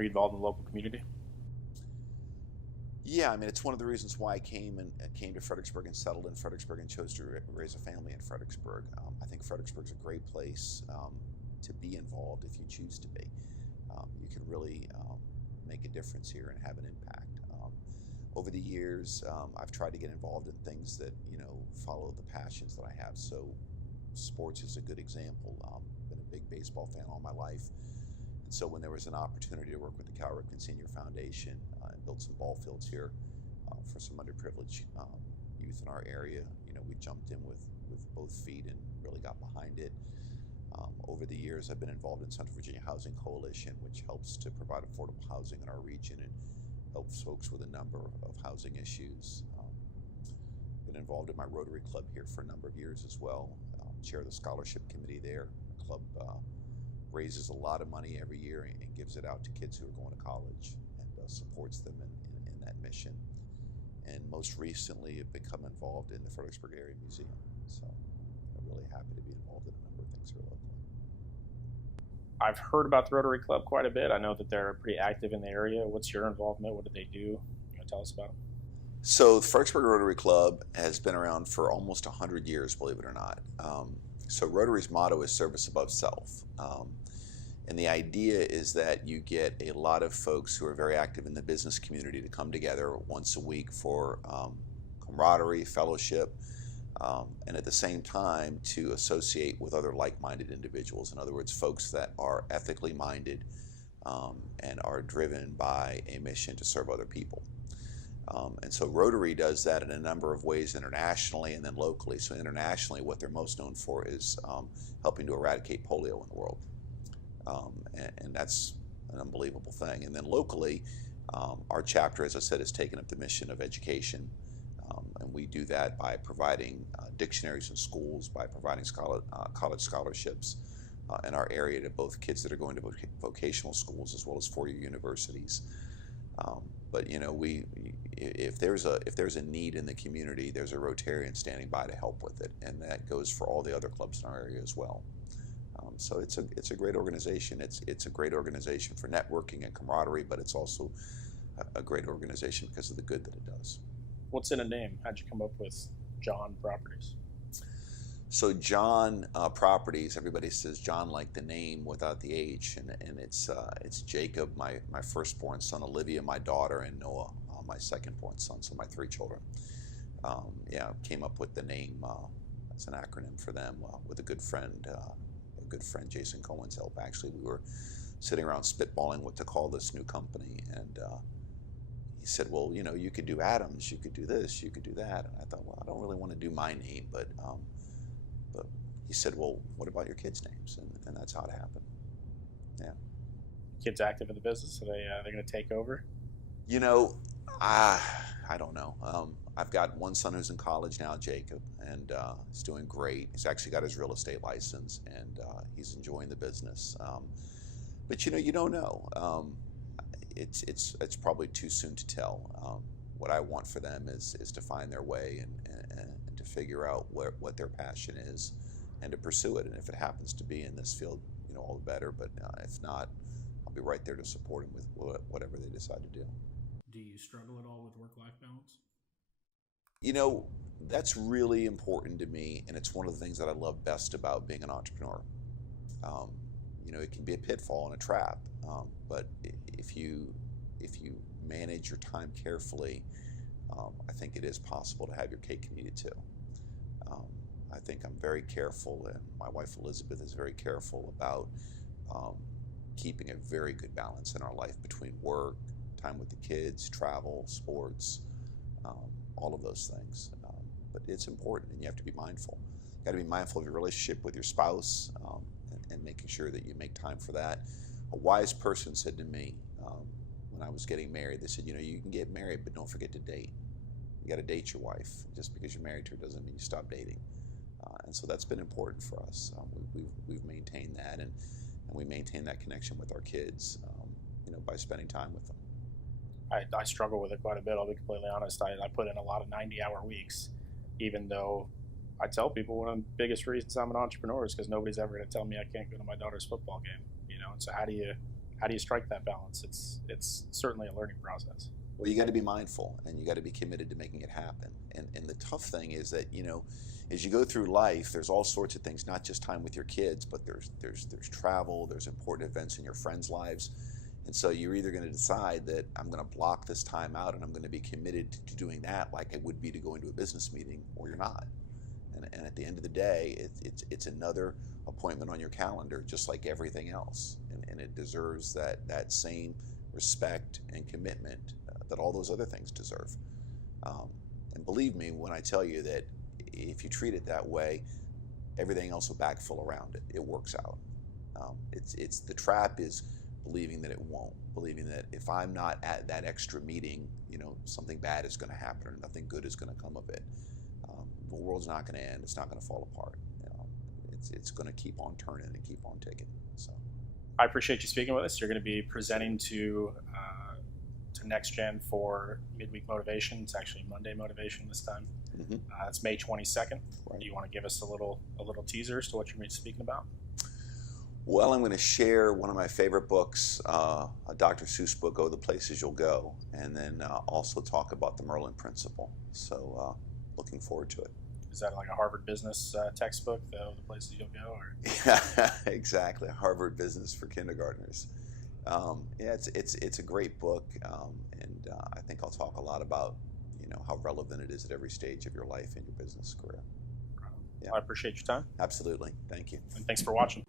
Are you involved in the local community? Yeah, I mean, it's one of the reasons why I came to Fredericksburg and settled in Fredericksburg and chose to raise a family in Fredericksburg. I think Fredericksburg's a great place to be involved if you choose to be. You can really make a difference here and have an impact. Over the years, I've tried to get involved in things that follow the passions that I have. So, sports is a good example. Been a big baseball fan all my life. So when there was an opportunity to work with the Cal Ripken Senior Foundation and build some ball fields here for some underprivileged youth in our area, we jumped in with both feet and really got behind it. Over the years, I've been involved in Central Virginia Housing Coalition, which helps to provide affordable housing in our region and helps folks with a number of housing issues. Been involved in my Rotary Club here for a number of years as well. Chair of the scholarship committee there. The club raises a lot of money every year and gives it out to kids who are going to college and supports them in that mission. And most recently, have become involved in the Fredericksburg Area Museum. So I'm really happy to be involved in a number of things here locally. I've heard about the Rotary Club quite a bit. I know that they're pretty active in the area. What's your involvement? What do they do? You want to tell us about them? So the Fredericksburg Rotary Club has been around for almost 100 years, believe it or not. So Rotary's motto is service above self. And the idea is that you get a lot of folks who are very active in the business community to come together once a week for camaraderie, fellowship, and at the same time to associate with other like-minded individuals. In other words, folks that are ethically minded and are driven by a mission to serve other people. And so Rotary does that in a number of ways internationally and then locally. So internationally, what they're most known for is helping to eradicate polio in the world. And that's an unbelievable thing. And then locally, our chapter, as I said, has taken up the mission of education. And we do that by providing dictionaries in schools, by providing college scholarships in our area to both kids that are going to vocational schools as well as four-year universities. But if there's a need in the community, there's a Rotarian standing by to help with it, and that goes for all the other clubs in our area as well. So it's a great organization. It's a great organization for networking and camaraderie, but it's also a great organization because of the good that it does. What's in a name? How'd you come up with JON Properties? So JON Properties, everybody says John like the name without the H, and it's Jacob, my firstborn son, Olivia, my daughter, and Noah, my secondborn son, so my three children. Came up with the name as an acronym for them with a good friend, Jason Cohen's help. Actually, we were sitting around spitballing what to call this new company, and he said, well, you could do Adams, you could do this, you could do that. And I thought, well, I don't really want to do my name, but he said, well, what about your kids' names? And that's how it happened. Yeah. Kids active in the business? Are they going to take over? I don't know. I've got one son who's in college now, Jacob, and he's doing great. He's actually got his real estate license, and he's enjoying the business. But you don't know. It's probably too soon to tell. What I want for them is to find their way and to figure out what their passion is and to pursue it. And if it happens to be in this field, all the better. But if not, I'll be right there to support them with whatever they decide to do. Do you struggle at all with work-life balance? That's really important to me, and it's one of the things that I love best about being an entrepreneur. It can be a pitfall and a trap, but if you manage your time carefully, I think it is possible to have your cake and eat it too. I think I'm very careful, and my wife Elizabeth is very careful about keeping a very good balance in our life between work, time with the kids, travel, sports, all of those things. But it's important, and you have to be mindful. You got to be mindful of your relationship with your spouse and making sure that you make time for that. A wise person said to me when I was getting married, they said, you can get married, but don't forget to date. You got to date your wife. Just because you're married to her doesn't mean you stop dating. And so that's been important for us. We've maintained that, and we maintain that connection with our kids, by spending time with them. I struggle with it quite a bit, I'll be completely honest. I put in a lot of 90-hour weeks, even though I tell people one of the biggest reasons I'm an entrepreneur is because nobody's ever going to tell me I can't go to my daughter's football game. And so how do how do you strike that balance? It's certainly a learning process. Well, you got to be mindful, and you got to be committed to making it happen. And the tough thing is that, you know, as you go through life, there's all sorts of things, not just time with your kids, but there's travel, there's important events in your friends' lives. And so you're either going to decide that I'm going to block this time out and I'm going to be committed to doing that like I would be to going to a business meeting, or you're not. And at the end of the day, it's another appointment on your calendar, just like everything else. And it deserves that same respect and commitment that all those other things deserve. And believe me when I tell you that if you treat it that way, everything else will backfill around it. It works out. It's the trap is believing that it won't, believing that if I'm not at that extra meeting, you know, something bad is going to happen or nothing good is going to come of it. The world's not going to end. It's not going to fall apart. You know, it's going to keep on turning and keep on ticking. So, I appreciate you speaking with us. You're going to be presenting to NextGen for Midweek Motivation. It's actually Monday Motivation this time. mm-hmm. It's May 22nd. Right. Do you want to give us a little teaser as to what you're going to be speaking about? Well, I'm going to share one of my favorite books, a Dr. Seuss book, "Oh, the Places You'll Go," and then also talk about the Merlin Principle. So, looking forward to it. Is that like a Harvard business textbook, the places you'll go? Or? Yeah, exactly. Harvard Business for kindergartners. Yeah, it's a great book, and I think I'll talk a lot about, you know, how relevant it is at every stage of your life and your business career. Yeah. Well, I appreciate your time. Absolutely. Thank you. And thanks for watching.